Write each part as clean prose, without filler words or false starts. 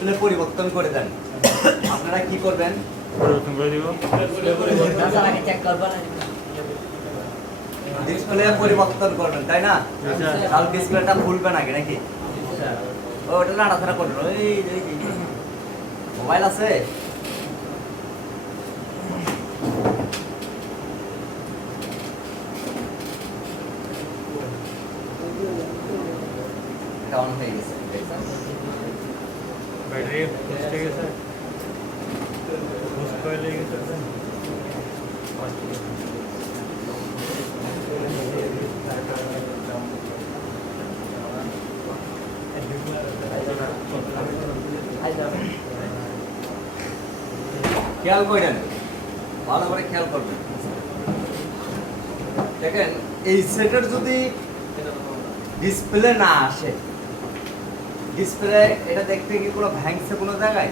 Display পরিবর্তন করে দেন, আপনারা কি করবেন? পরিবর্তন করে দিব। ডিসপ্লে পরিবর্তন করবেন, তাই না? তাহলে ডিসপ্লেটা খুলবে নাকি নাকি? ও ওটা নাড়াচাড়া করবেন। মোবাইল আছে? এটা অন হয়ে গেছে, দেখছেন? ব্যাটারি ঠিক আছে, বুস্ট করে লেগে গেছে। খেয়াল করেন, ভালো করে খেয়াল করবেন। দেখেন এই সেটের যদি ডিসপ্লে না আসে, ডিসপ্লে এটা দেখতে কি কোনো ভাঙছে কোনো জায়গায়?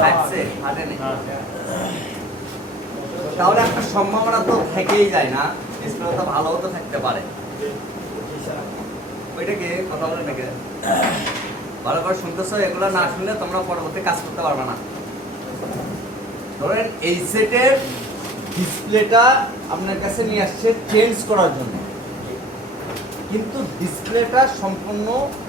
ফাটছে, ফাটেনি। তাহলে একটা সম্ভাবনা তো থেকেই যায় না, ডিসপ্লে তো ভালো তো থাকতে পারে। ওইটাকে কথা বলে নাকি ভালো করে শুনতেছো? এগুলো না শুনলে তোমরা পরবর্তী কাজ করতে পারবে না। ধরেন এই সেটের ডিসপ্লেটা আপনার কাছে নিয়ে আসছে চেঞ্জ করার জন্য, কিন্তু ডিসপ্লেটা সম্পূর্ণ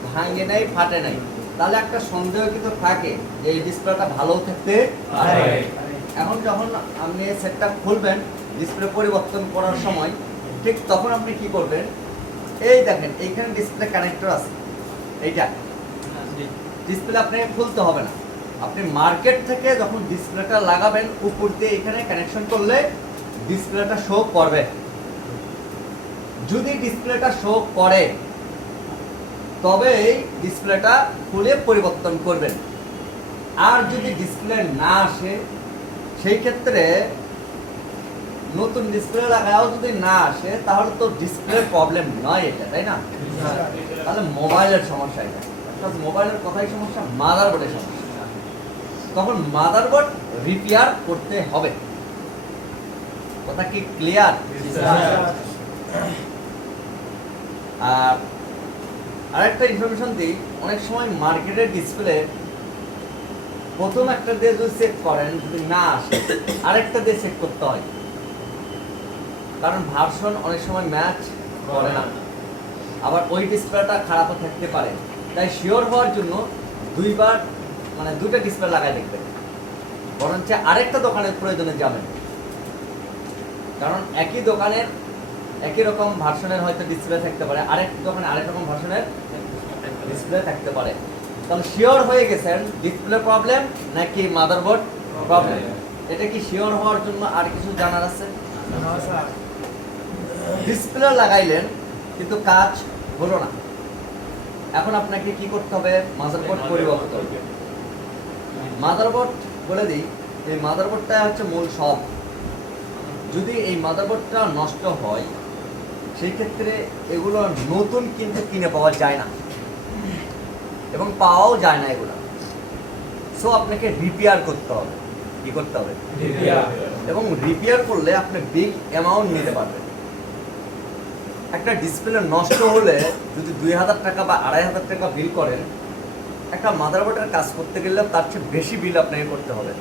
ভাঙে নাই, ফাটে নাই। তাহলে একটা সন্দেহ কিন্তু থাকে যে এই ডিসপ্লেটা ভালো থাকতে পারে। এখন যখন আপনি সেটটা খুলবেন ডিসপ্লে পরিবর্তন করার সময়, ঠিক তখন আপনি কি করবেন? এই দেখেন এইখানে ডিসপ্লে কানেক্টর আছে, এইটা ডিসপ্লে আপনাকে খুলতে হবে না। আপনি মার্কেট থেকে যখন ডিসপ্লেটা লাগাবেন উপর দিয়ে এখানে কানেকশন করলে ডিসপ্লেটা শো করবে। যদি ডিসপ্লেটা শো করে তবে ডিসপ্লেটা খুলে পরিবর্তন করবেন। আর যদি ডিসপ্লে না আসে সেই ক্ষেত্রে নতুন ডিসপ্লে লাগাও যদি না আসে তাহলে তো ডিসপ্লের প্রবলেম নয় এটা, তাই না? তাহলে মোবাইলের সমস্যা এটা। মোবাইলের কথাই সমস্যা, মাদারবোর্ডের সমস্যা। তখন মাদারবোর্ড রিপেয়ার করতে হবে। কথা কি ক্লিয়ার? আর আরেকটা ইনফরমেশন দিই, অনেক সময় মার্কেটের ডিসপ্লে প্রথম একটা দিয়ে যদি চেক করেন যদি না আসে আরেকটা দিয়ে চেক করতে হয়, কারণ ভার্সন অনেক সময় ম্যাচ করে না। আবার ওই ডিসপ্লেটা খারাপও থাকতে পারে। তাই শিওর হওয়ার জন্য দুইবার মানে দুটো ডিসপ্লে লাগাই দেখবেন, বরঞ্চ আরেকটা দোকানের প্রয়োজনে যাবেন। কারণ একই দোকানের একই রকম ভার্সনের হয়তো ডিসপ্লে থাকতে পারে, আরেক দোকানে আরেক রকম ভার্সনের ডিসপ্লে থাকতে পারে। তাহলে শিওর হয়ে গেছেন ডিসপ্লে প্রবলেম নাকি মাদারবোর্ড প্রবলেম। এটা কি শিওর হওয়ার জন্য আর কিছু জানার আছে? ডিসপ্লে লাগাইলেন কিন্তু কাজ হলো না, এখন আপনাকে কি করতে হবে? মাদারবোর্ড পরিবর্তন। মাদারবোর্ড বলে দিই, এই মাদারবোর্ডটা হচ্ছে মূল সব। যদি এই মাদারবোর্ডটা নষ্ট হয় সেই ক্ষেত্রে এগুলো নতুন কিন্তু কিনে পাওয়া যায় না এবং পাওয়াও যায় না এগুলো। সো আপনাকে রিপেয়ার করতে হবে। কি করতে হবে? এবং রিপেয়ার করলে আপনি বিগ অ্যামাউন্ট নিতে পারবেন। একটা ডিসপ্লে নষ্ট হলে যদি 2000 টাকা বা 2500 টাকা বিল করেন, একটা মাদারবোর্ডের কাজ করতে গেলে তার চেয়ে বেশি বিল আপনাকে করতে হবে।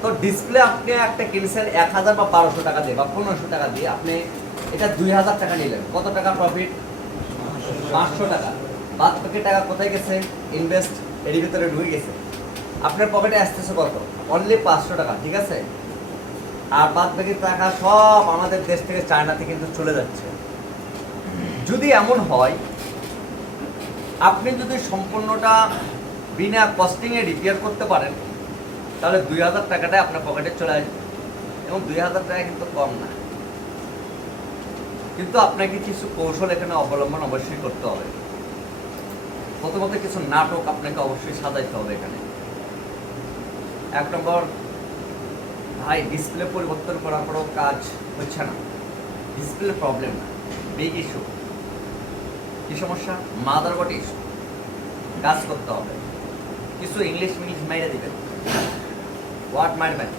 তো ডিসপ্লে আপনি একটা কিনছেন 1000 বা 1200 টাকা দিয়ে বা 1500 টাকা দিয়ে, আপনি এটা 2000 টাকা নিলেন, কত টাকা প্রফিট? 500 টাকা। বাদ বাকি টাকা কোথায় গেছে? ইনভেস্ট এর ভিতরে ঢুকে গেছে। আপনার পকেটে আসতেছে কত? অনলি 500 টাকা, ঠিক আছে? আর বাদ বাকি টাকা সব আমাদের দেশ থেকে চায়নাতে কিন্তু চলে যাচ্ছে। যদি এমন হয় আপনি যদি সম্পূর্ণটা বিনা কস্টিংয়ে রিপেয়ার করতে পারেন তাহলে 2000 টাকাটাই আপনার পকেটে চলে আসবে। এবং 2000 টাকা কিন্তু কম না, কিন্তু আপনাকে কিছু কৌশল এখানে অবলম্বন অবশ্যই করতে হবে। প্রথমত কিছু নাটক আপনাকে অবশ্যই সাজাইতে হবে এখানে। 1 নম্বর, ভাই ডিসপ্লে পরিবর্তন করার পরও কাজ হচ্ছে না, ডিসপ্লে প্রবলেম না, বিগ ইস্যু। কি সমস্যা? Motherboard issue. কাজ করতে হবে। কিছু ইংলিশ মাইরে দিবেন। হোয়াট মারবেন?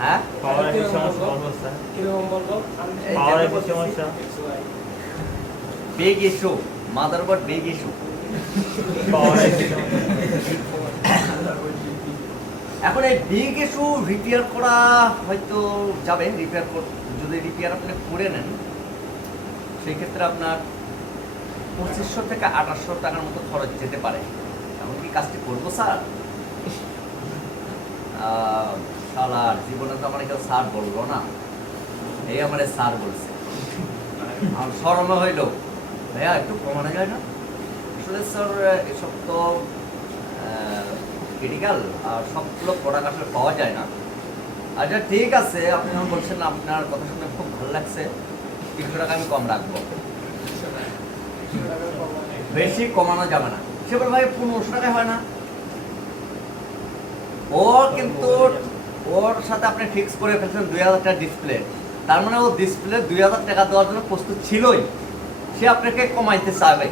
হ্যাঁ, পাওয়ারের সমস্যা বলবো স্যার। কিরকম বলবো? পাওয়ারের সমস্যা। Big issue, motherboard big issue. Power IC এখন এই বিগ ইস্যু রিপেয়ার করা হয়তো যাবে, যদি রিপেয়ার আপনি করে নেন সেই ক্ষেত্রে আপনার 2500 থেকে 2800 টাকার মতো খরচ যেতে পারে। এখন কি কাজটি করবো স্যার? শালার জীবনে তো আমার কেউ স্যার বললো না, এই আমার স্যার বলছে। আমার স্মরণ হইল ভাইয়া একটু কমানো যায় না? আসলে স্যার এসব তো ক্রিটিক্যাল আর সবগুলো প্রোডাক্ট আসলে পাওয়া যায় না। আচ্ছা ঠিক আছে, আপনি যখন বলছেন আপনার কথা শুনে খুব ভালো লাগছে, 300 টাকা আমি কম রাখবো। বেশি কমানো যাবে না। সে বলে ভাই 1500 টাকায় হয় না? ও কিন্তু ওর সাথে আপনি ফিক্স করে ফেলছেন 2000 টাকা ডিসপ্লে, তার মানে ও ডিসপ্লে 2000 টাকা দেওয়ার জন্য প্রস্তুত ছিলই, সে আপনাকে কমাইতে চাইবে,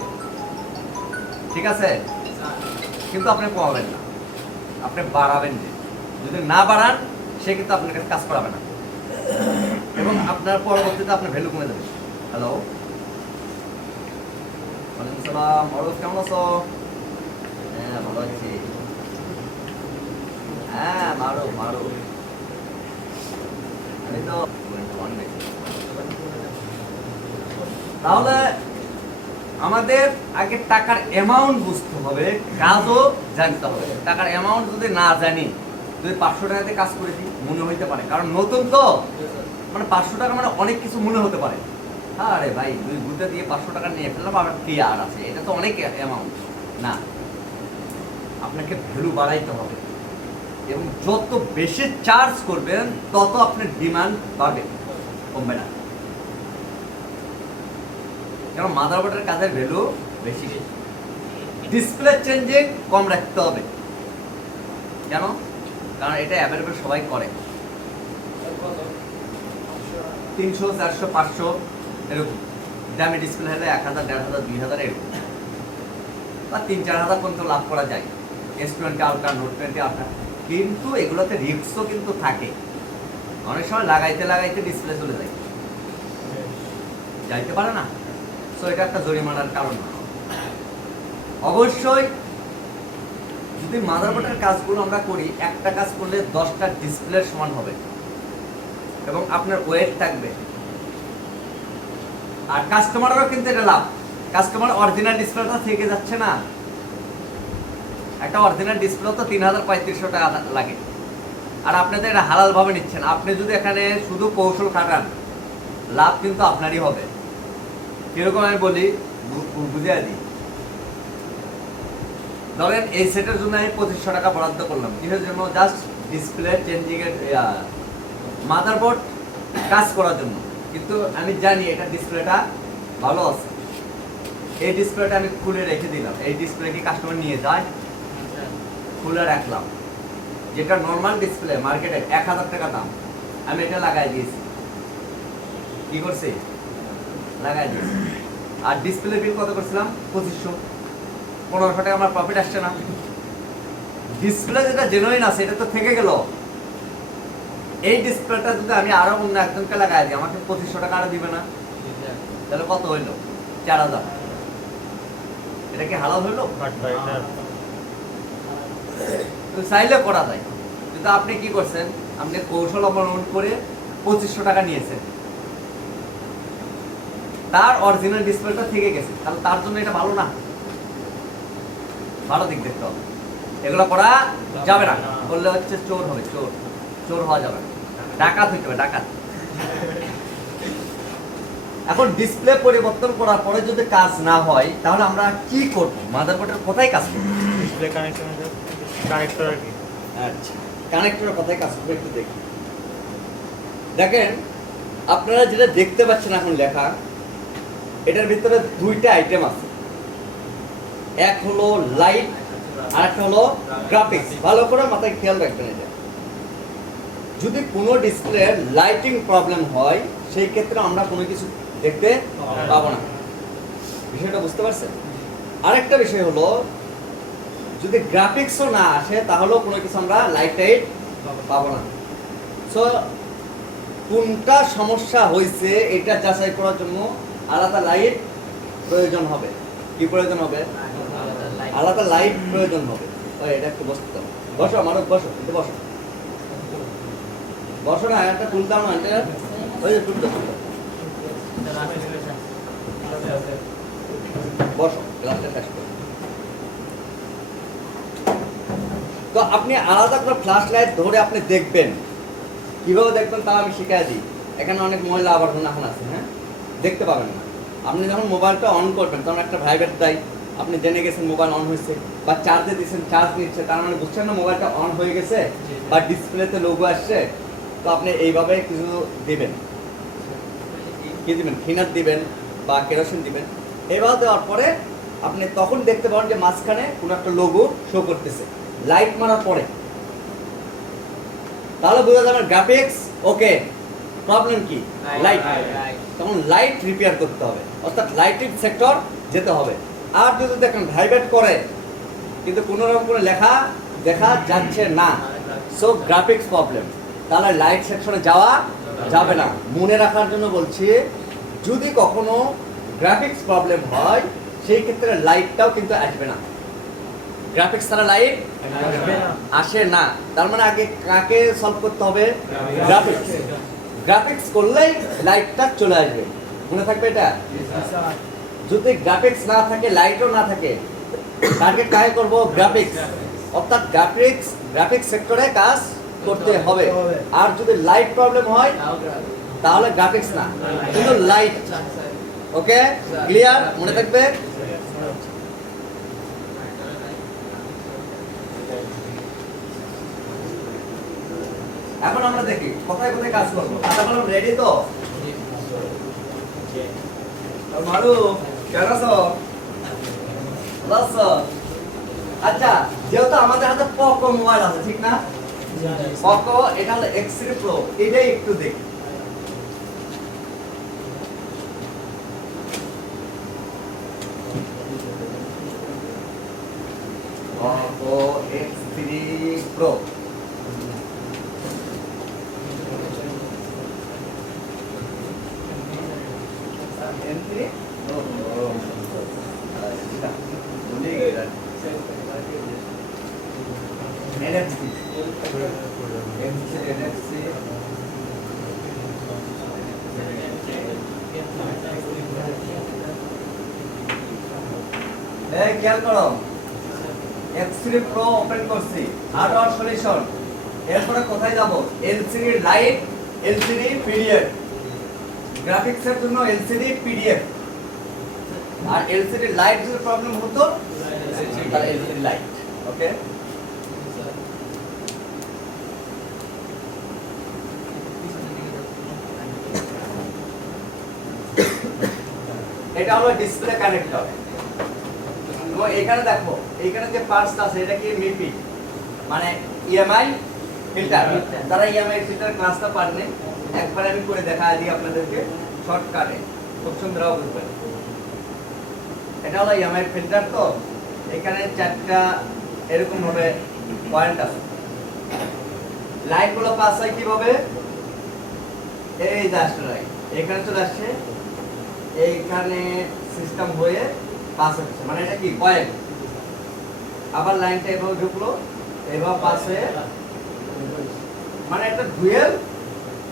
ঠিক আছে? কিন্তু আপনি কমাবেন না, আপনি বাড়াবেন। যদি না বাড়ান সে কিন্তু আপনার কাছে কাজ করাবে না এবং আপনার পরবর্তীতে আপনার ভ্যালু কমে যাবে। হ্যালো, ওয়ালাইকুম সালাম, অরুপ কেমন আছো? হ্যাঁ ভালো আছি। হ্যাঁ মারো মারো, আমি তো তাহলে আমাদের আগে টাকার অ্যামাউন্ট বুঝতে হবে, কাজও জানতে হবে। টাকার অ্যামাউন্ট যদি না জানি, যদি 500 টাকাতে কাজ করে দিই মনে হইতে পারে, কারণ নতুন তো মানে 500 টাকা মানে অনেক কিছু মনে হতে পারে। আরে ভাই 2 গুঁতে দিয়ে 500 টাকা নিয়ে ফেললাম, আমার কি আর আছে, এটা তো অনেক অ্যামাউন্ট না। আপনাকে ভ্যালু বাড়াইতে হবে এবং যত বেশি চার্জ করবেন তত আপনার ডিমান্ড বাড়বে, কমবে না। কারণ মাদারবোর্ডের কাজের ভ্যালু বেশি। ডিসপ্লে চেঞ্জিং কম রাখতে হবে, কেন? কারণ এটা অ্যাভেলেবেল সবাই করে। 300, 400, 500 এরকম দামি ডিসপ্লে হলে 1000, 1500, 2000 এরকম, বা 3-4000 পর্যন্ত লাভ করা যায়। S20 আলট্রা, নোট 20 আলট্রা, কিন্তু এগুলোতে রিস্কও কিন্তু থাকে। অনেক সময় লাগাইতে লাগাইতে ডিসপ্লে চলে যায়, যাইতে পারে না। সো এটা একটা জরিমানার কারণ। অবশ্যই যদি মাদারবোর্ডের কাজগুলো আমরা করি, একটা কাজ করলে 10টা ডিসপ্লের সমান হবে এবং আপনার ওয়েট থাকবে। আর কাস্টমারেরও কিন্তু এটা লাভ, কাস্টমার অরিজিনাল ডিসপ্লেটা থেকে যাচ্ছে না। একটা অরিজিনাল ডিসপ্লে তো 3000-3500 টাকা লাগে, আর আপনি তো এটা হালাল ভাবে নিচ্ছেন। আপনি যদি এখানে শুধু কৌশল খাটান, লাভ কিন্তু আপনারই হবে। কিরকম আমি বলি, বুঝিয়ে দিই। ধরেন এই সেটের জন্য আমি 2500 টাকা বরাদ্দ করলাম, কিসের জন্য? জাস্ট ডিসপ্লে চেঞ্জিং এর, মাদারবোর্ড কাজ করার জন্য। কিন্তু আমি জানি এটা ডিসপ্লেটা ভালো আছে, এই ডিসপ্লেটা আমি খুলে রেখে দিলাম। এই ডিসপ্লে কি কাস্টমার নিয়ে যায়? খুলে রাখলাম। যেটা নর্মাল ডিসপ্লে মার্কেটে 1000 টাকা দাম, আমি এটা লাগাই দিয়েছি। কি করছি? লাগাই দিয়েছি। আর ডিসপ্লে বিল কত করছিলাম? 2500। 1500 টাকা আমার প্রফিট আসছে না? ডিসপ্লে যেটা জেনুইন আছে এটা তো থেকে গেল। এই ডিসপ্লেটা যদি আমি আরো অন্য একজনকে লাগাই দিই, আমাকে 2500 টাকা আরো দিবে না? তাহলে কত হইলো? 4000। এটা কি হালাল হইলো? তো চাইলে করা যায়, কিন্তু আপনি কি করছেন? আপনি কৌশল অবলম্বন করে 2500 টাকা নিয়েছেন, তার অরিজিনাল ডিসপ্লেটা থেকে গেছে, তাহলে তার জন্য এটা ভালো না। ভালো দিক দেখতে হবে, এগুলো করা যাবে না। করলে হচ্ছে চোর হবে, চোর হওয়া যাবে না, ডাকাত হইতে হবে, ডাকাত। এখন ডিসপ্লে পরিবর্তন করার পরে যদি কাজ না হয়, তাহলে আমরা কি করব? মাদারবোর্ডের কোথায় কাজ করব? ডিসপ্লে কানেক্টর আর কি। আচ্ছা, কানেক্টরের কোথায় কাজ করবে একটু দেখি। দেখেন, আপনারা যেটা দেখতে পাচ্ছেন এখন লেখা, এটার ভিতরে 2টা আইটেম আছে। এক হলো লাইট, আর একটা হলো গ্রাফিক্স। ভালো করে মাথায় খেয়াল রাখবেন। এটা যদি কোনো ডিসপ্লে লাইটিং প্রবলেম হয়, সেই ক্ষেত্রে আমরা কোনো কিছু দেখতে পাবো না। বিষয়টা বুঝতে পারছেন? আরেকটা বিষয় হলো, যদি গ্রাফিক্সও না আসে, তাহলেও কোনো কিছু আমরা লাইট পাবো না। সো কোনটা সমস্যা হয়েছে এটা যাচাই করার জন্য আলাদা লাইট প্রয়োজন হবে। কি প্রয়োজন হবে? আলাদা লাইট প্রয়োজন হবে। ওই এটা একটু বসতে দাও, বসো মানব, বসো একটু বসো, বসো না, একটা তুলতাম না এটা, ওই যে তুলতে বসো, ক্লাসটা শেষ করো। তো আপনি আলাদা করে ফ্ল্যাশ লাইট ধরে আপনি দেখবেন, কিভাবে দেখবেন তাও আমি শিখিয়ে দিই। এখানে অনেক ময়লা আবর্জনা এখন আছে, হ্যাঁ, দেখতে পাবেন না। আপনি যখন মোবাইলটা অন করবেন তখন একটা ভাইব্রেট দেয়, আপনি জেনে গেছেন মোবাইল অন হয়েছে, বা চার্জে দিয়েছেন চার্জ নিচ্ছে, তার মানে বুঝছেন না মোবাইলটা অন হয়ে গেছে বা ডিসপ্লেতে লোগো আসছে। তো আপনি এইভাবে কিছু দিবেন, কি দিবেন, থিনার দিবেন বা কেরোসিন দিবেন। এইভাবে দেওয়ার পরে আপনি তখন দেখতে পাবেন যে মাঝখানে কোনো একটা লোগো শো করতেছে লাইট মারার পরে। তাহলে বোঝা যাবে গ্রাফিক্স ওকে, প্রবলেম কি লাইট। তখন লাইট রিপেয়ার করতে হবে, অর্থাৎ লাইটিং সেক্টর যেতে হবে। আর যদি দেখেন ভাইব্রেট করে কিন্তু কোনো রকম কোনো লেখা দেখা যাচ্ছে না, সো গ্রাফিক্স প্রবলেম, তাহলে লাইট সেকশনে যাওয়া যাবে না। মনে রাখার জন্য বলছি, যদি কখনো গ্রাফিক্স প্রবলেম হয় সেই ক্ষেত্রে লাইটটাও কিন্তু আসবে না। গ্রাফিক্স ছাড়া লাইট আসে না, তার মানে আগে কাকে সলভ করতে হবে, গ্রাফিক্স। গ্রাফিক্স করলেই লাইটটা চলে আসবে, মনে থাকবে এটা। যদি গ্রাফিক্স না থাকে, লাইটও না থাকে, টার্গেট কাকে করব, গ্রাফিক্স। অর্থাৎ গ্রাফিক্স সেক্টরে কাজ করতে হবে। আর যদি লাইট প্রবলেম হয় তাহলে গ্রাফিক্স না, কিন্তু লাইট। ওকে, ক্লিয়ার, মনে থাকবে। এখন আমরা দেখি কোথায় কোথায় কাজ করবো। খাতা কলম রেডি তো? মারু কেন আছো? ভালো আছো? আচ্ছা, যেহেতু আমাদের হাতে পকো মোবাইল আছে, ঠিক না? পকো, এটা হলো X3 Pro, এটাই একটু দেখি। পকো X3 Pro, খেয়াল করো, X3 Pro ওপেন করছি, হার্ডওয়্যার সলিউশন। এরপরে কোথায় যাব, LCD লাইট, LCD পিডিএফ। গ্রাফিক্সের জন্য LCD পিডিএফ, আর LCD লাইট যদি প্রবলেম হতো তাহলে LCD লাইট। ওকে, এটা হলো ডিসপ্লে কানেক্টর। এখানে দেখো, এখানে যে পার্টস আছে এটা কি মিপি, মানে ইএমআই ফিল্টার। যারা ইএমআই ফিল্টার ক্লাসটা পারেন, একবার আমি করে দেখা দিই আপনাদেরকে শর্টকাটে, খুব সুন্দর বুঝবেন। এটা হলো ইএমআই ফিল্টার। তো এখানে চারটা এরকম ভাবে পয়েন্ট আছে, লাইট গুলো পাস হয় কিভাবে, এই জাস্ট লাইট এখানে চলে আসছে, এইখানে সিস্টেম হয়ে পাস হচ্ছে, মানে এটা কি কয়েল। আবার লাইনটা এভাবে ঢুকলো, এভাবে পাস হয়ে, মানে একটা ডুয়েল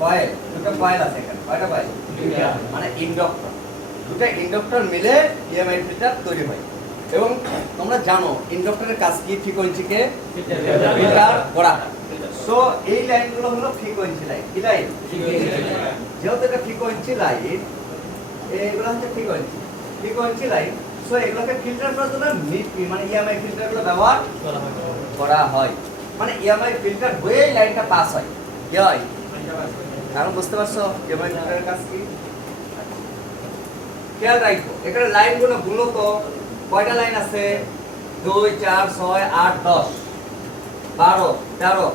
কয়েল, দুটো কয়েল আছে এখানে। কয়টা কয়েল? মানে ইন্ডাক্টর, দুটো ইন্ডাক্টর মিলে ইএমআই ফিল্টার তৈরি হয়। এবং তোমরা জানো ইন্ডাক্টরের কাজ কি, ফ্রিকোয়েন্সিকে ফিল্টার করা। সো এই লাইনগুলো হলো ফ্রিকোয়েন্সি লাইন। কি লাইন? যেহেতু এটা ফ্রিকোয়েন্সি লাইন, এইগুলো হচ্ছে ফ্রিকোয়েন্সি লাইন। সো এগুলোকে ফিল্টার করার জন্য মানে ইএমআই ফিল্টারগুলো ব্যবহার করা হয়। মানে ইএমআই ফিল্টার হয়ে লাইনটা পাস হয়। কি হয়? এখন বুঝতে পারছো ইএমআই ফিল্টারের কাজ কি? খেয়াল রাখো, এখানে লাইনগুলো মূলত কয়টা লাইন আছে? 2 4 6 8 10 12 13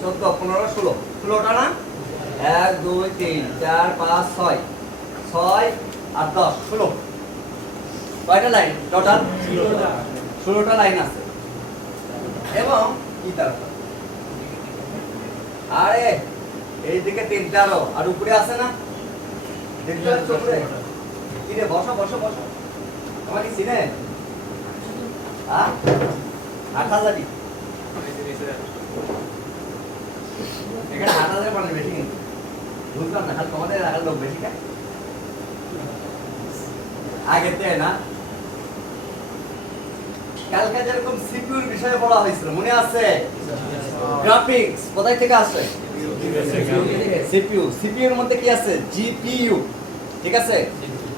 14 15 16, 16টা না? 1 2 3 4 5 6 6 আর 10 16, কয়টা লাইন টোটাল? 16টা লাইন আছে। এবং কি তারপর, আরে এইদিকে 3টা আর উপরে আছে না, দেখতে পাচ্ছ উপরে? কি রে, বসো বসো বসো, আমাকে চিনে? হ্যাঁ 8000 এখানে 8000 মানে বেশি কিন্তু বুঝলাম না খালি তোমাদের রাখার লোক বেশি খায় আগেতে না কালকে যেরকম সিপিইউর বিষয়ে বলা হয়েছিল মনে আছে গ্রাফিক্স কোথায় থেকে আসে সিপিইউ এর মধ্যে কি আছে জিপিইউ ঠিক আছে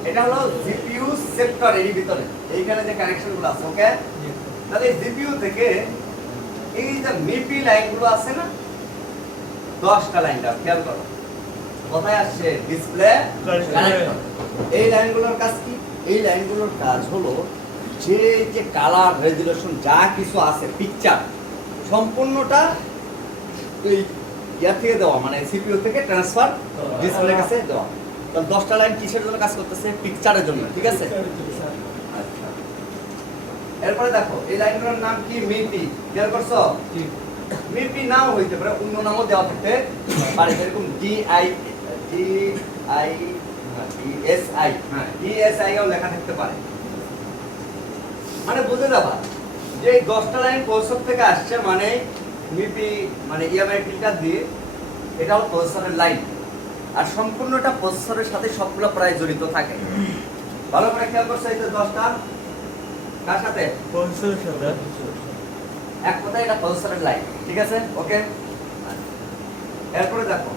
এটা হলো জিপিইউ সেক্টর এর ভিতরে এইখানে যে কানেকশন গুলো আছে ওকে তাহলে জিপিইউ থেকে এই যে মিপি লাইন গুলো আছে না 10টা লাইন দাও খেয়াল করো কোথায় আসছে ডিসপ্লে কানেক্টর এই লাইনগুলোর কাজ কি এই লাইনগুলোর কাজ হলো যে যে কালার রেজুলেশন যা কিছু আছে পিকচার সম্পূর্ণটা এই ইয়া থেকে দেওয়া মানে সিপিইউ থেকে ট্রান্সফার ডিসপ্লের কাছে দেওয়া তো 10টা লাইন কিসের জন্য কাজ করতেছে পিকচারের জন্য ঠিক আছে আচ্ছা এরপরে দেখো এই লাইনগুলোর নাম কি মিপি ক্লিয়ার করছো মিপি নাম হইতে পারে অন্য নামও দেওয়া থাকতে পারে যেরকম ডিএসআই ও লেখা থাকতে পারে মানে বুঝে যাবা যে এই 10টা লাইন প্রসেসর থেকে আসছে মানে মিপি মানে ইএমআই ফিল্টার দিয়ে এটা হলো প্রসেসরের লাইন আর সম্পূর্ণটা প্রসেসরের সাথে সবগুলো প্রায় জড়িত থাকে ভালো করে খেয়াল করছো এই যে 10টা কার সাথে প্রসেসরের সাথে এক কথায় এটা প্রসেসরের লাইন ঠিক আছে ওকে এরপরে দেখো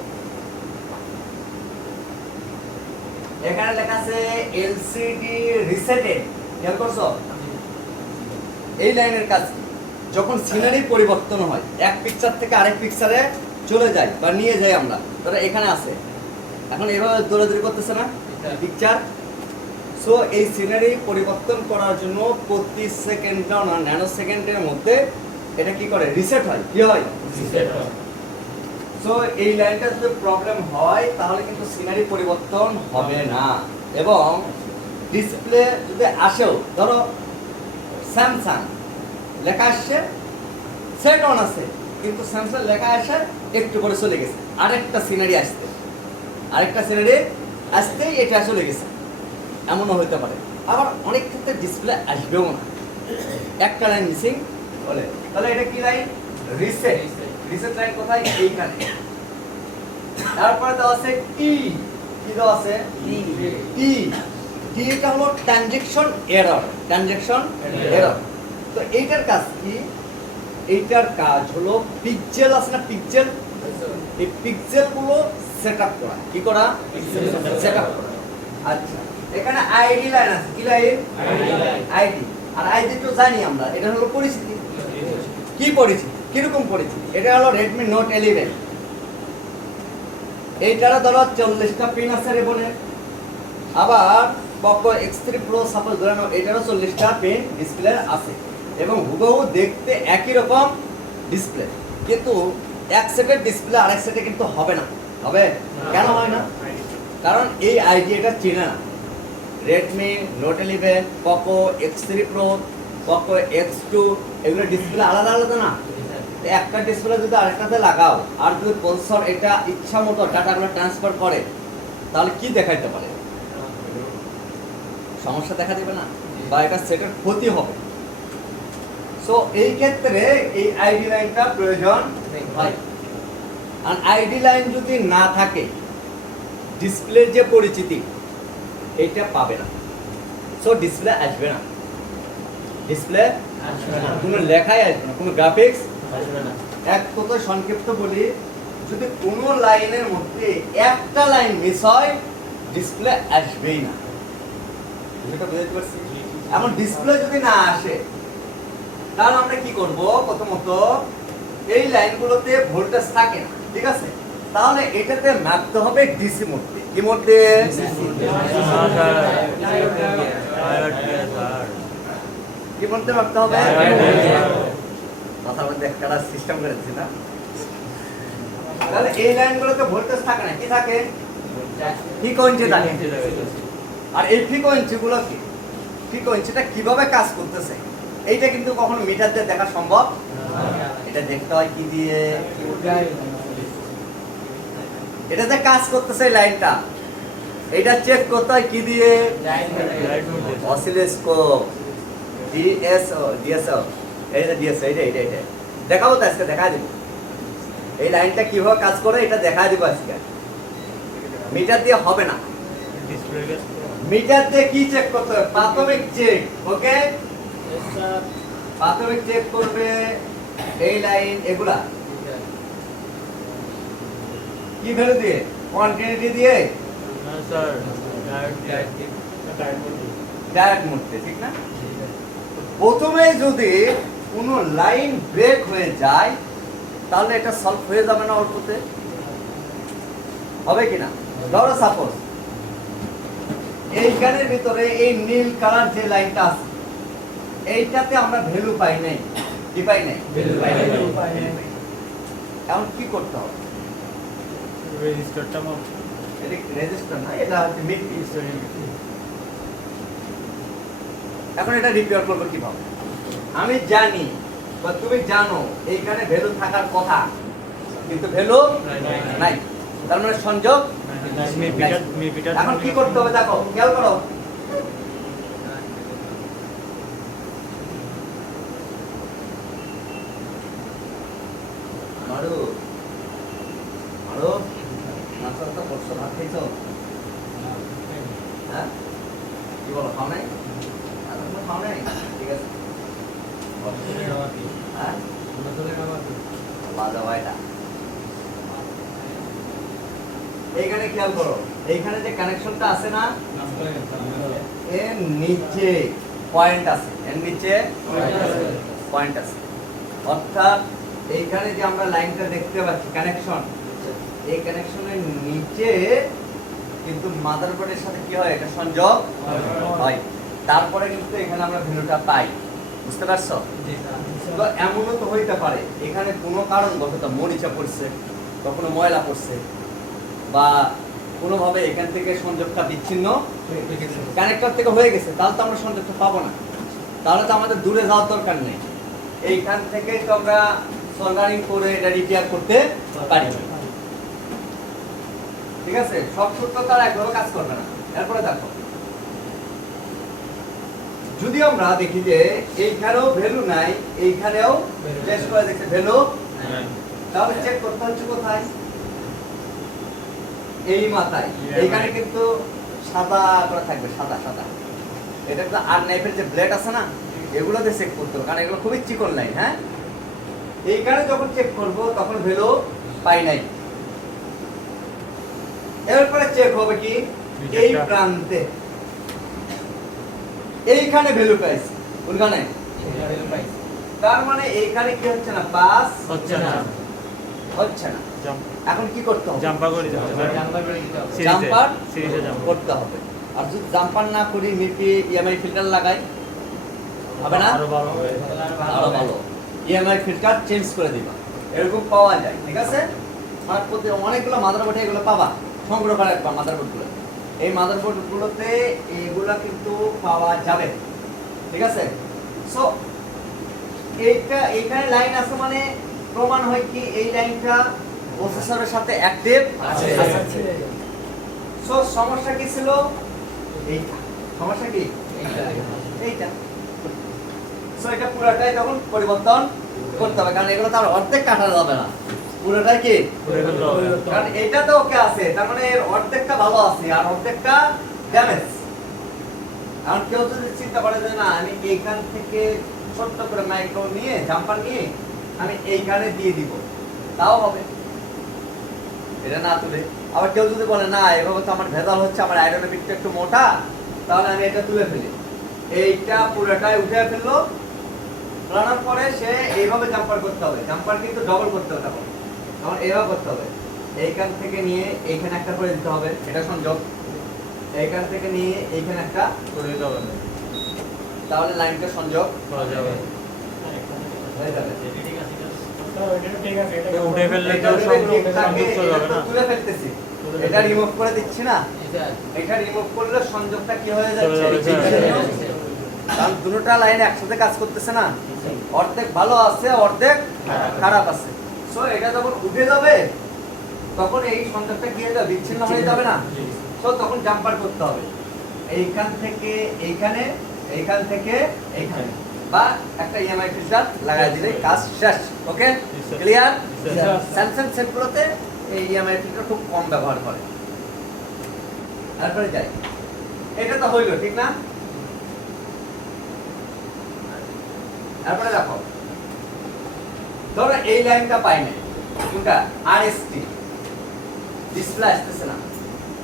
এখানে লেখা আছে এলসিডি রিসেটেড খেয়াল করছো এই লাইনের কাজ কি যখন সিনারি পরিবর্তন হয় এক পিকচার থেকে আরেক পিকচারে চলে যায় বা নিয়ে যাই আমরা ধরো এখানে আছে এখন এভাবে দৌড়াদৌড়ি করতেছে না পিকচার সো এই সিনারি পরিবর্তন করার জন্য প্রতি সেকেন্ড না ন্যানো সেকেন্ডের মধ্যে এটা কি করে রিসেট হয় কি হয় রিসেট হয় সো এই লাইনটা যদি প্রবলেম হয় তাহলে কিন্তু সিনারি পরিবর্তন হবে না এবং ডিসপ্লে যদি আসেও ধরো স্যামসাং লেখা আসছে সেট অন আছে কিন্তু স্যামসাং লেখা আসে একটু করে চলে গেছে আরেকটা সিনারি আসতেই এটা চলে গেছে এমনও হতে পারে আবার অনেক ক্ষেত্রে ডিসপ্লে আসবেও না একটা লাইন মিসিং বলে তাহলে এটা কি লাইন রিসেট লাইন কোথায় এইখানে তারপরে দেওয়া আছে টি কি দেওয়া আছে টি টিটা হলো ট্রানজ্যাকশন এরর তো এইটার কাজ কি এইটার কাজ হলো পিক্সেল আছে না পিক্সেল এই পিক্সেল গুলো সেটআপ করা কি করা সেটআপ করা আচ্ছা এখানে আইডি লাইন আছে কি লাইন আইডি আর আইডি তো জানি আমরা এটা হলো পরিচিতি কি পরিচিতি কিরকম পরিচিতি এটা হলো Redmi Note 11 এইটার ধরো 40টা পিন আছে রে বলে আবার Poco X3 Pro সাপোজ ধরে নাও এটারও 40টা পিন ডিসপ্লে আছে এবং হুবহু দেখতে একই রকম ডিসপ্লে কিন্তু এক সেটের ডিসপ্লে আরেক সেটে কিন্তু হবে না হবে কেন হয় না কারণ এই আইডি এটা চেনে না Redmi Note 11 Poco X3 Pro Poco X2 এগুলো ডিসপ্লে আলাদা আলাদা না একটা ডিসপ্লে যদি আরেকটাতে লাগাও আর যদি প্রসেসর এটা ইচ্ছা মতো ডাটাগুলো ট্রান্সফার করে তাহলে কি দেখাইতে পারে সমস্যা দেখা দেবে না বা এটা সেটের ক্ষতি হবে সো এই ক্ষেত্রে এই আইডি লাইনটা প্রয়োজন হয় আর আইডি লাইন যদি না থাকে ডিসপ্লের যে পরিচিতি এটা পাবে না সো ডিসপ্লে আসবে না কোনো লেখাই আসবে না কোনো গ্রাফিক্স আসবে না এক কথায় সংক্ষিপ্ত বলি যদি কোনো লাইনের মধ্যে একটা লাইন মিস হয় ডিসপ্লে আসবেই না এটা বুঝতে পারছি এমন ডিসপ্লে যদি না আসে তাহলে আমরা কি করব প্রথমত এই লাইনগুলোতে ভোল্টেজ থাকে না ঠিক আছে তাহলে এটাতে মাপতে হবে ডিসি মধ্যে কি মধ্যে কি মধ্যে মাপতে হবে কথা বলতে একটা সিস্টেম করেছি না তাহলে এই লাইনগুলোতে ভোল্টেজ থাকে না কি থাকে ফ্রিকোয়েন্সি থাকে আর এই ফ্রিকোয়েন্সিগুলো কি ফ্রিকোয়েন্সিটা কিভাবে কাজ করতেছে এইটা কিন্তু কখনো মিটার দিয়ে দেখা সম্ভব এটা দেখতে হয় কি দিয়ে এটাতে কাজ করতেছে লাইনটা এটা চেক করতে হয় কি দিয়ে অসিলোস্কোপ ডিএসএল এই যে ডিএসএল এটা দেখাবো তো আজকে, দেখা দিব এই লাইনটা কিভাবে কাজ করে, এটা দেখা দিব আজকে। মিটার দিয়ে হবে না, ডিসপ্লে গেছে মিটার দিয়ে কি চেক করতে হবে? প্রাথমিক চেক। ওকে, স্যার প্রাথমিক চেক করবে এই লাইন, এগুলা কি ভ্যালু দিয়ে? কোয়ান্টিটি দিয়ে, না স্যার ডাইরেক্ট মোডে, ঠিক না? প্রথমে যদি কোনো লাইন ব্রেক হয়ে যায় তাহলে এটা সলভ হয়ে যাবে না অল্পতে? হবে কিনা? ধরো সাপোজ এইখানের ভিতরে এই নীল কালার যে লাইনটা আছে এইটাতে আমরা ভ্যালু পাই নাই, কি পাই নাই? এখন কি করতে হবে? রেজিস্টারটা মাপ এটা রেজিস্টার না, এটা হচ্ছে মিডপি। এখন এটা রিপেয়ার করবো কিভাবে? আমি জানি বা তুমি জানো এইখানে ভ্যালু থাকার কথা কিন্তু ভ্যালু নাই, তার মানে সংযোগ নাই। এখন কি করতে হবে দেখো, খেয়াল করো। মারু মারু নাস্তা করছো, ভাত খাইছো? হ্যাঁ, কি বলো, খাও নাই? খাও নাই, ঠিক আছে। হ্যাঁ, বাজা ভাইটা এইখানে খেয়াল করো, এইখানে যে কানেকশনটা আছে না, এর নিচে পয়েন্ট আছে, এর নিচে পয়েন্ট আছে। অর্থাৎ এইখানে যে আমরা লাইনটা দেখতে পাচ্ছি কানেকশন, এই কানেকশনের নিচে কিন্তু মাদারবোর্ডের সাথে কি হয়? এটা সংযোগ হয়। তারপরে কিন্তু এখানে আমরা ভ্যালুটা পাই, বুঝতে পারছো? তো এমনও তো হইতে পারে এখানে কোনো কারণবশত মরিচা পড়ছে, কখনো ময়লা পড়ছে, বা কোনোভাবে এখান থেকে সংযোগটা বিচ্ছিন্ন কানেক্টর থেকে হয়ে গেছে, তাহলে তো আমরা সংযোগটা পাবো না। তাহলে তো আমাদের দূরে যাওয়ার দরকার নেই, এইখান থেকে তো আমরা সোল্ডারিং করে এটা রিপেয়ার করতে পারি। ঠিক আছে, সব সূত্র তার একভাবে কাজ করবে না। এরপরে দেখো, যদি আমরা দেখি যে এইখানেও ভ্যালু নাই, এইখানেও টেস্ট করে দেখতে ভ্যালু, তাহলে চেক করতে হচ্ছে কোথায়? এই মাথায়। এইখানে কিন্তু সাদা করে থাকবে, সাদা সাদা। এটা তো আর নাইফের যে ব্লেড আছে না, এগুলো দিয়ে চেক করতে হবে, কারণ এগুলো খুবই চিকন লাইন। হ্যাঁ, এইখানে যখন চেক করব তখন ভ্যালু পাই নাই। এরপরে চেক হবে কি এই প্রান্তে, এইখানে ভ্যালু পাইছি, কোনখানে? তার মানে এইখানে কি হচ্ছে না? পাস হচ্ছে না, হচ্ছে না। এখন কি করতে হবে? জাম্পার করে দিতে হবে, জাম্পার সিরিজে জাম্পার করতে হবে। আর যদি জাম্পার না করি মিরপি ইএমআই ফিল্টার লাগাই, হবে না? আরো ভালো হবে, আরো ভালো ইএমআই ফিল্টার চেঞ্জ করে দিবা, এরকম পাওয়া যায়। ঠিক আছে, মানে অনেকগুলো মাদারবোর্ডে এগুলো পাবা, সংগ্রহ করে রাখবা মাদারবোর্ডগুলো। এই মাদারবোর্ডগুলোতে এগুলা কিন্তু পাওয়া যাবে। ঠিক আছে, সো এইটা এইখানে লাইন আছে মানে প্রমাণ হয় কি এই লাইনটা প্রসেসরের সাথে অ্যাক্টিভ আছে। সো সমস্যা কি ছিল? এইটা সমস্যা কি? এইটা। সো এটা পুরোটাই তখন পরিবর্তন করতে হবে, কারণ এগুলো তো আর অর্ধেক কাটা যাবে না, পুরোটাই কি? কারণ এটা তো ওকে আছে, তার মানে এর অর্ধেকটা ভালো আছে আর অর্ধেকটা ড্যামেজ। কারণ কেউ যদি চিন্তা করে যে না আমি এইখান থেকে ছোট্ট করে মাইক্রো নিয়ে জাম্পার নিয়ে আমি এইখানে দিয়ে দিব, তাও হবে, এটা না তুলে। আবার কেউ যদি বলে না এভাবে তো আমার ভেজাল হচ্ছে, আমার আয়রনের বিটটা একটু মোটা, তাহলে আমি এটা তুলে ফেলি, এইটা পুরোটাই উঠে ফেললো। ফেলানোর পরে সে এইভাবে জাম্পার করতে হবে, জাম্পার কিন্তু ডবল করতে হবে, তখন এইভাবে করতে হবে, এইখান থেকে নিয়ে এইখানে একটা করে দিতে হবে, এটা সংযোগ। এইখান থেকে নিয়ে এইখানে একটা করে দিতে হবে, তাহলে লাইনটা সংযোগ করা যাবে। হয়ে যাবে। উঠে ফেললে তো সংযুক্ত যাবে না, তুলে ফেলতেছি, এটা রিমুভ করে দিচ্ছি না, এটা রিমুভ করলে সংযোগটা কি হয়ে যাচ্ছে? কারণ দুটোটা লাইন একসাথে কাজ করতেছে না, অর্ধেক ভালো আছে অর্ধেক খারাপ আছে। সো এটা যখন উঠে যাবে তখন এই সংযোগটা কি হয়ে যাবে? বিচ্ছিন্ন হয়ে যাবে না। সো তখন জাম্পার করতে হবে, এইখান থেকে এইখানে এইখান থেকে এইখানে বা একটা ইএমআই ফিল্টার লাগাই দিলে কাজ শেষ। ওকে, ক্লিয়ার? স্যামসাং সেটগুলোতে এই ইএমআই ফিল্টার খুব কম ব্যবহার করে। তারপরে যাই, এটা তো হইলো, ঠিক না? তারপরে দেখো, ধরো এই লাইনটা পাই না, কোনটা? আরএসটি ডিসপ্লে আসতেছে না,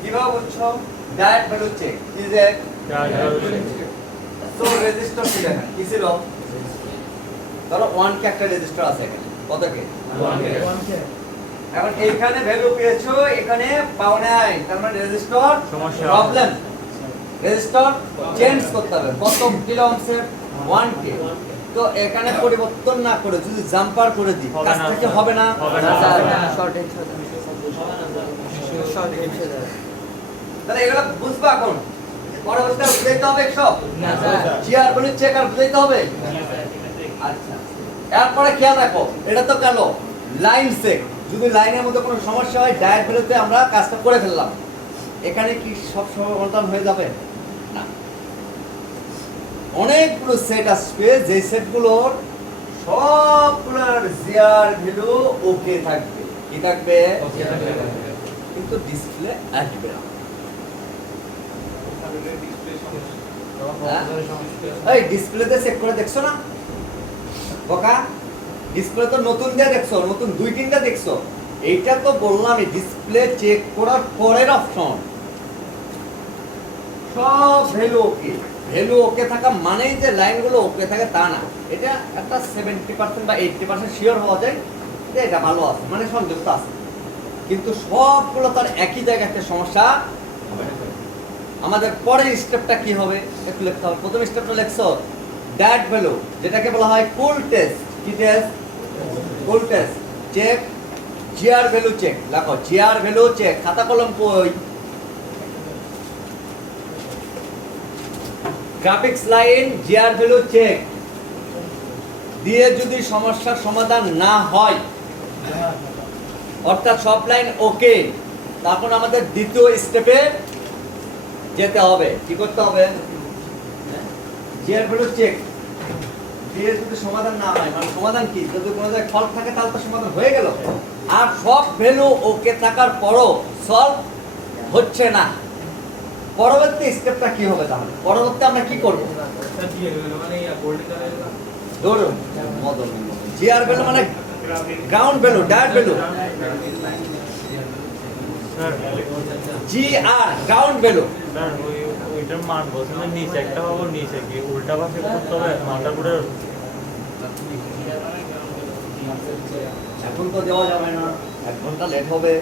কিভাবে বুঝছো? ডাইরেক্ট ভ্যালু চেক, কি যে তো রেজিস্টার ছিল এখানে, কি ছিল? ধরো 1 কে একটা রেজিস্টার আছে এখানে, কত কে? 1 কে। এখন এইখানে ভ্যালু পেয়েছো, এখানে পাও নাই, তার মানে রেজিস্টার সমস্যা, প্রবলেম। রেজিস্টার চেঞ্জ করতে হবে, কত কিলো অংশের? 1 কে। তো এখানে পরিবর্তন না করে যদি জাম্পার করে দিই, হবে কাজটা না, কি হবে না? হবে না। তাহলে এগুলো বুঝবা এখন, পরবর্তীতে বুঝাইতে হবে সব। জিআর বলে চেক আর বুঝাইতে হবে। আচ্ছা, এরপরে খেয়াল রাখো, এটা তো গেল লাইন চেক। যদি লাইনের মধ্যে কোনো সমস্যা হয়, ডায়ার ভ্যালুতে আমরা কাজটা করে ফেললাম, এখানে কি সব সমাধান হয়ে যাবে? না, অনেকগুলো সেট আসবে, যে সেটগুলোর সবগুলোর জিআর ভ্যালু ওকে থাকবে। কি থাকবে? কিন্তু ডিসপ্লে আসবে না। এই ডিসপ্লেতে চেক করে দেখছো না বোকা? ডিসপ্লে তো নতুন দিয়ে দেখছো, নতুন 2-3টা দেখছো। এইটা তো বললাম ডিসপ্লে চেক করার পরের অপশন। সব ভ্যালু ওকে, ভ্যালু ওকে থাকা মানেই যে লাইনগুলো ওকে থাকে তা না। এটা একটা 70% বা 80% শিওর হওয়া যায় যে এটা ভালো আছে, মানে সংযুক্ত আছে। কিন্তু সবগুলো তার একই জায়গাতে সমস্যা হবে না। আমাদের পরের স্টেপটা কি হবে একটু লিখতে হবে। প্রথম স্টেপটা লিখছো দ্যাট ভ্যালু, যেটাকে বলা হয় কুল টেস্ট। কি test? Cool test. Check GR value check, দেখো জিআর ভ্যালু চেক, খাতা কলম কই? Graphics line GR value check দিয়ে যদি সমস্যার সমাধান না হয়, অর্থাৎ সব লাইন ওকে, তখন আমাদের দ্বিতীয় স্টেপে যেতে হবে। কি করতে হবে? জিআর ভ্যালু চেক দিয়ে যদি সমাধান না হয়, মানে সমাধান কি? যদি কোনো জায়গায় ফল্ট থাকে তাহলে তো সমাধান হয়ে গেল। আর সব ভ্যালু ওকে থাকার পরও সলভ হচ্ছে না, পরবর্তী স্টেপটা কি হবে? তাহলে পরবর্তী আমরা কি করব? ধরুন জিআর ভ্যালু মানে গ্রাউন্ড ভ্যালু, ডায়ার value, GR ground value. Sir ওইটার মান বলছেন যে নিচে একটা পাবো, নিচে কি উল্টা পাশে করতে হবে মাদারবোর্ডের? এখন তো দেওয়া যাবে না, 1 ঘন্টা লেট হবে,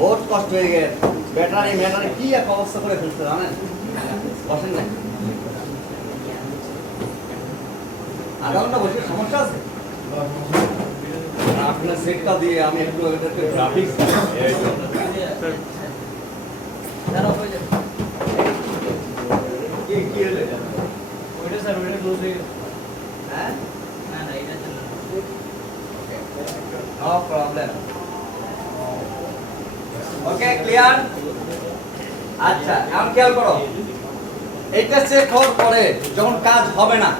বহুত কষ্ট হয়ে গেছে। ব্যাটারি ম্যাটারি কি এক অবস্থা করে ফেলছে জানেন? বসেন না, আধা ঘন্টা বসে সমস্যা আছে। আপনার সেটটা দিয়ে আমি একটু এটাকে গ্রাফিক্স কি হলো ওইটা স্যার ওইটা ক্লোজ হয়ে গেছে। হ্যাঁ, না না এটা চলে না। No problem. Okay, clear? আচ্ছা, এখন খেয়াল করো, এইটা চেক হওয়ার পরে যখন কাজ হবে না,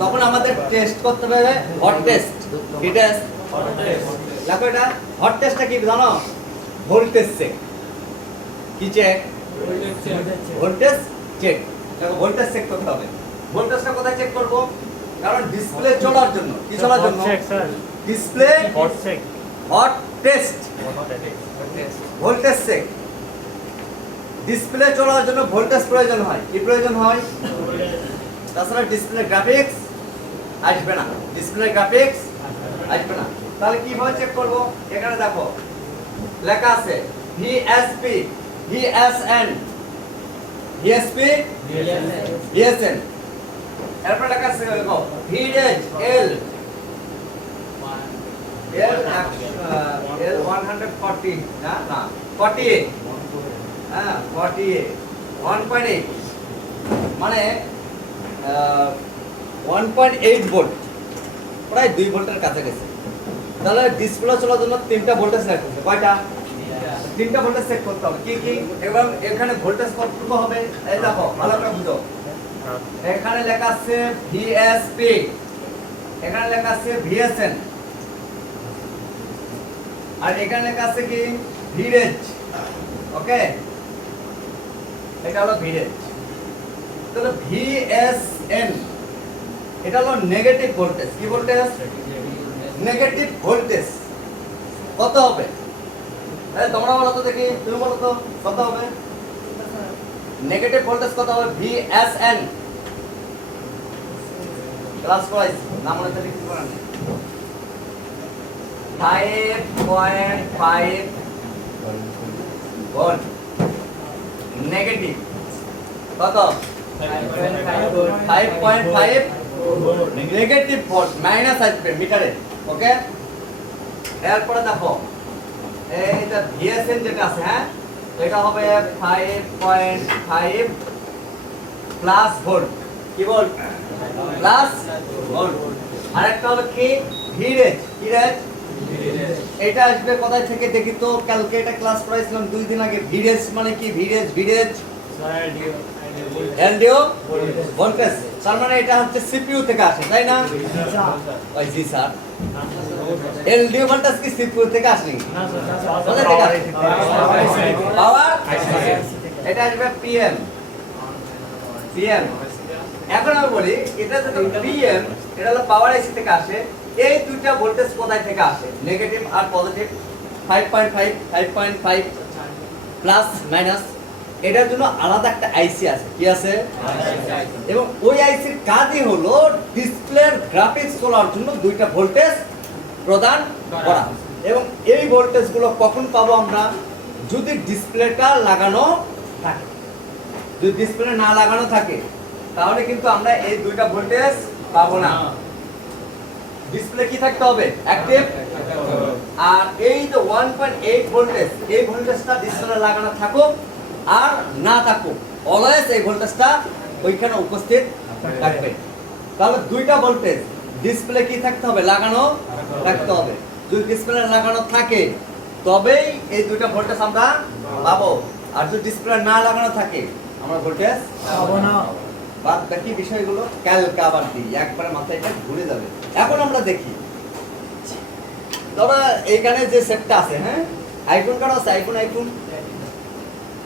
তখন আমাদের টেস্ট করতে হবে হট টেস্ট। কি টেস্ট? দেখো এটা হট টেস্টটা কি জানো? Voltage check. কি চেক? Voltage check. দেখো ভোল্টেজ চেক করতে হবে। ভোল্টেজটা কোথায় চেক করব? কারণ ডিসপ্লে চলার জন্য, কি চলার জন্য? Check sir, display hot check, hot test, voltage check. Display চলার জন্য ভোল্টেজ প্রয়োজন হয়। কি প্রয়োজন হয়? তাছাড়া ডিসপ্লে গ্রাফিক্স আসবে না, ডিসপ্লে গ্রাফিক্স আসবে না। তাহলে কিভাবে চেক করব? এখানে দেখো লেখা আছে ভিএসপি, ভিএসএন, ভিএসপি, ভিএসএন। এরপর লেখা আছে দেখো ভিএইচ এল, এল 140 না না 48, হ্যাঁ 48, 1.8 মানে 1.8 ভোল্ট, প্রায় 2 ভোল্টের কাছাকাছি। তাহলে ডিসপ্লে চলার জন্য 3টা ভোল্টেজ লাগতেছে। কয়টা? তিনটা ভোল্টেজ চেক করতে হবে কি কি, এবং এখানে ভোল্টেজ কতটুকু হবে এই দেখো ভালো করে বুঝো। এখানে লেখা আছে ভিএসপি, এখানে লেখা আছে ভিএসএন, আর এখানে লেখা আছে কি ভিরেজ। ওকে, এটা হলো ভিরেজ। তাহলে ভিএসএন এটা হলো নেগেটিভ ভোল্টেজ। কি ভোল্টেজ? Negative voltage. কত হবে? এই তোমরা বলো তো দেখি, তুমি বলো তো কত হবে নেগেটিভ ভোল্টেজ? কত হবে ভিএসএন? ক্লাস প্রাইস নাম মনে থাকে কি করেন 5.5 ভোল্ট নেগেটিভ। কত? 5.5 নেগেটিভ ভোল্ট মাইনাস আসবে মিটারে। ওকে, এরপরে দেখো এইটা ভিএসএন যেটা আছে, হ্যাঁ এটা হবে 5.5 প্লাস ভোল্ট। কি ভোল্ট? Plus volt. আরেকটা হলো কি ভিরেজ। কি রেজ? এটা আসবে কোথায় থেকে দেখি তো, কালকে এটা ক্লাস করাইছিলাম 2 দিন আগে। ভিরেজ মানে কি? ভিরেজ ভিরেজ এলডিও ভোল্টেজ। তার মানে এটা হচ্ছে সিপিইউ থেকে আসে, তাই না? ওই জি স্যার, এলডিও ভোল্টেজ কি সিপিইউ থেকে আসে? কোথা থেকে আসে? পাওয়ার। এটা আসবে পিএম। পিএম। এখন আমি বলি এটা যেটা পিএম, এটা হলো পাওয়ার আইসি থেকে আসে। এই দুইটা ভোল্টেজ কোথায় থেকে আসে? নেগেটিভ আর পজিটিভ। 5.5 5.5 প্লাস মাইনাস, এটার জন্য আলাদা একটা আইসি আছে। কি আছে? এবং ওই আইসির কাজই হলো ডিসপ্লের গ্রাফিক্স তোলার জন্য দুইটা ভোল্টেজ প্রদান করা। এবং এই ভোল্টেজগুলো কখন পাবো আমরা? যদি ডিসপ্লেটা লাগানো থাকে। যদি ডিসপ্লে না লাগানো থাকে তাহলে কিন্তু আমরা এই দুইটা ভোল্টেজ পাবো না। ডিসপ্লে কি থাকতে হবে? অ্যাক্টিভ। আর এই যে 1.8 ভোল্টেজ, এই ভোল্টেজটা ডিসপ্লে লাগানো থাকুক আর না থাকুক, অলওয়েজ এই ভোল্টেজটা ওইখানে উপস্থিত থাকবে। তাহলে দুইটা ভোল্টেজ ডিসপ্লে কি থাকতে হবে? লাগানো থাকতে হবে। যদি ডিসপ্লে লাগানো থাকে তবেই এই দুইটা ভোল্টেজ আমরা পাবো। আর যদি ডিসপ্লে না লাগানো থাকে আমরা ভোল্টেজ পাবো না। বাদ বাকি বিষয়গুলো কালকে আবার দিই, একবারে মাথায় এটা ঘুরে যাবে। এখন আমরা দেখি, ধরো এইখানে যে সেটটা আছে, হ্যাঁ আইফোন কার্ড আছে, আইফোন আইফোন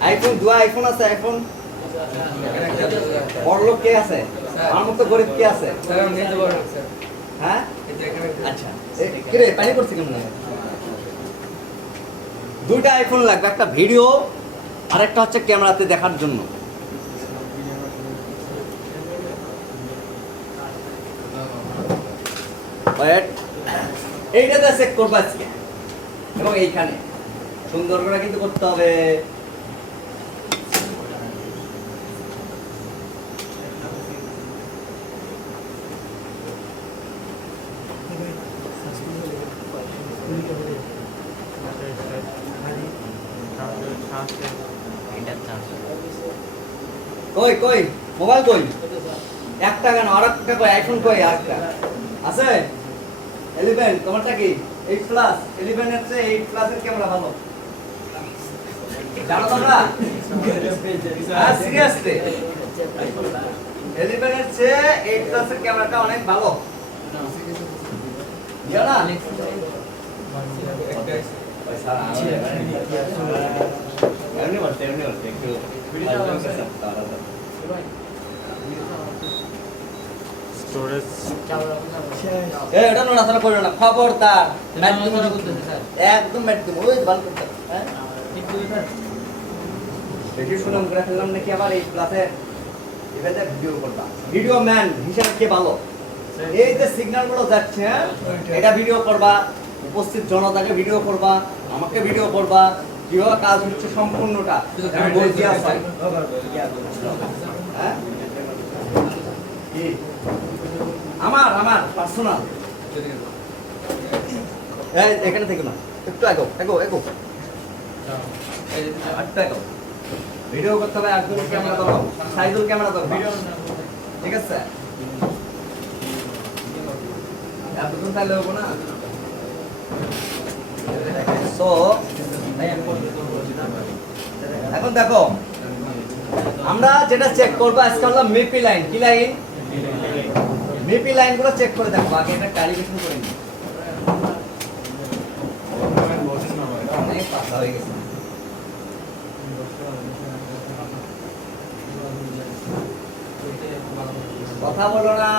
আইফোন 2 আইফোন আছে। আইফোন বড় লোক কে আছে? আমার মতো গরিব কে আছে? হ্যাঁ আচ্ছা, কি রে পানি করছি কেমন? দুইটা আইফোন লাগবে, একটা ভিডিও আর একটা হচ্ছে ক্যামেরাতে দেখার জন্য। এইটাতে চেক করবো আজকে, এবং এইখানে সুন্দর করে কিন্তু করতে হবে। কই কই মোবাইল কই? একটা কেন? আর একটা কই? আইফোন কই? আরেকটা আছে 11। তোমারটা কি 8 প্লাস? 11 এর চেয়ে 8 প্লাসের ক্যামেরা ভালো, জানো তোমরা? হ্যাঁ সিরিয়াসলি, 11 এর চেয়ে 8 প্লাসের ক্যামেরাটা অনেক ভালো, জানো না? এমনি বলতে একটু স্টোরেজ এটা নড়াচড়া করো না, খবরদার। একদম একদম ওই ভালো করতে। হ্যাঁ দেখি শুনাম করে ফেললাম নাকি আবার এই ক্লাসে এবারে ভিডিও করবা। ভিডিও ম্যান হিসেবে কে ভালো? এই যে সিগন্যাল গুলো যাচ্ছে, হ্যাঁ এটা ভিডিও করবা, উপস্থিত জনতাকে ভিডিও করবা, আমাকে ভিডিও করবা, কিভাবে কাজ হচ্ছে সম্পূর্ণটা বলছি আছে। হ্যাঁ কি আমার আমার পার্সোনাল। এখানে থেকে না, একটু এগো এগো এগো একটু এগো। ভিডিও করতে হবে, একদম ক্যামেরা ধরো, সাইজুল ক্যামেরা ধরো, ঠিক আছে? এতক্ষণ তাহলে হবো না। সো এখন দেখো আমরা যেটা চেক করবো আজকে হলো মেপি লাইন, কি লাইন? মেপি লাইনগুলো চেক করে দেখো, আগে এটা ক্যালিব্রেশন করে নিই। অনেক পাতলা হয়ে গেছে। কথা বলো না।